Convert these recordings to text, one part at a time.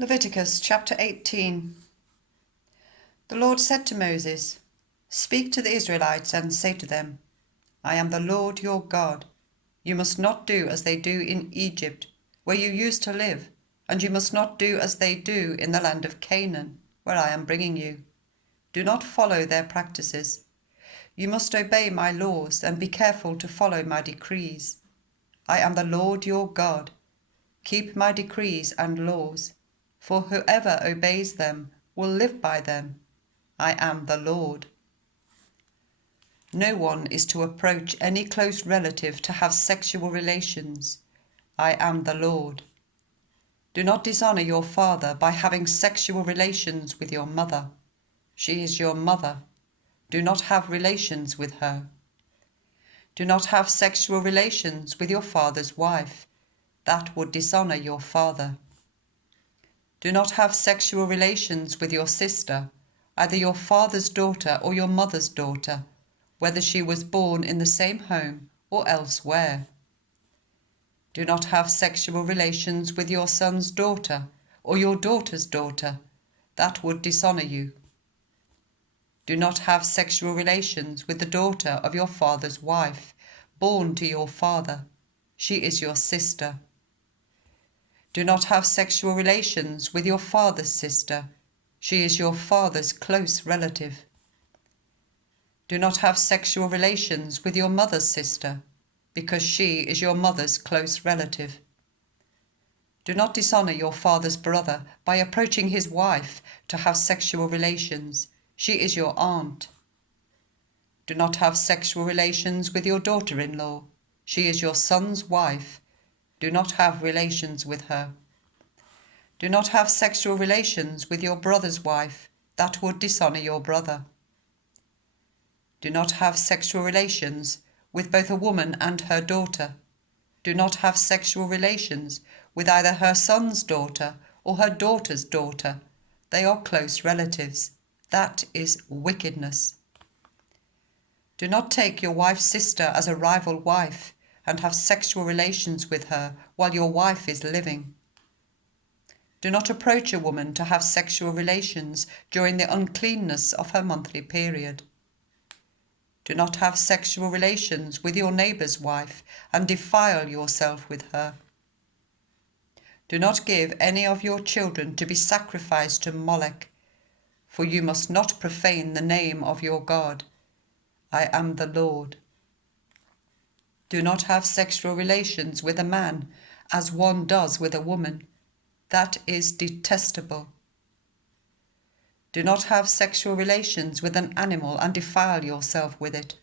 Leviticus chapter 18. The Lord said to Moses, "Speak to the Israelites and say to them, I am the Lord your God. You must not do as they do in Egypt, where you used to live, and you must not do as they do in the land of Canaan, where I am bringing you. Do not follow their practices. You must obey my laws and be careful to follow my decrees. I am the Lord your God. Keep my decrees and laws, for whoever obeys them will live by them. I am the Lord. No one is to approach any close relative to have sexual relations. I am the Lord. Do not dishonor your father by having sexual relations with your mother. She is your mother. Do not have relations with her. Do not have sexual relations with your father's wife. That would dishonor your father. Do not have sexual relations with your sister, either your father's daughter or your mother's daughter, whether she was born in the same home or elsewhere. Do not have sexual relations with your son's daughter or your daughter's daughter. That would dishonor you. Do not have sexual relations with the daughter of your father's wife, born to your father. She is your sister. Do not have sexual relations with your father's sister. She is your father's close relative. Do not have sexual relations with your mother's sister, because she is your mother's close relative. Do not dishonor your father's brother by approaching his wife to have sexual relations. She is your aunt. Do not have sexual relations with your daughter-in-law. She is your son's wife. Do not have relations with her. Do not have sexual relations with your brother's wife. That would dishonor your brother. Do not have sexual relations with both a woman and her daughter. Do not have sexual relations with either her son's daughter or her daughter's daughter. They are close relatives. That is wickedness. Do not take your wife's sister as a rival wife and have sexual relations with her while your wife is living. Do not approach a woman to have sexual relations during the uncleanness of her monthly period. Do not have sexual relations with your neighbour's wife and defile yourself with her. Do not give any of your children to be sacrificed to Molech, for you must not profane the name of your God. I am the Lord. Do not have sexual relations with a man as one does with a woman. That is detestable. Do not have sexual relations with an animal and defile yourself with it.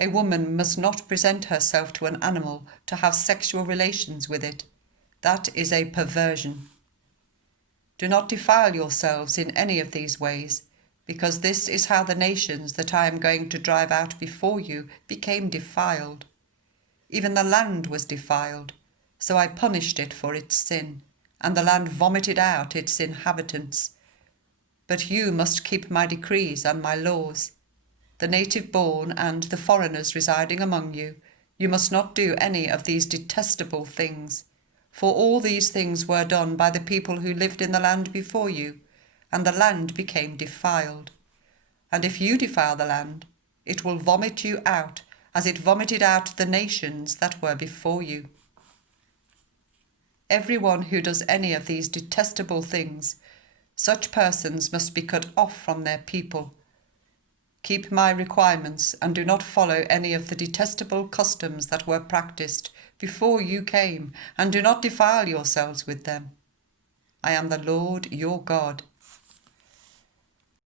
A woman must not present herself to an animal to have sexual relations with it. That is a perversion. Do not defile yourselves in any of these ways, because this is how the nations that I am going to drive out before you became defiled. Even the land was defiled, so I punished it for its sin, and the land vomited out its inhabitants. But you must keep my decrees and my laws. The native-born and the foreigners residing among you, you must not do any of these detestable things. For all these things were done by the people who lived in the land before you, and the land became defiled. And if you defile the land, it will vomit you out, as it vomited out the nations that were before you. Everyone who does any of these detestable things, such persons must be cut off from their people. Keep my requirements and do not follow any of the detestable customs that were practiced before you came, and do not defile yourselves with them. I am the Lord your God.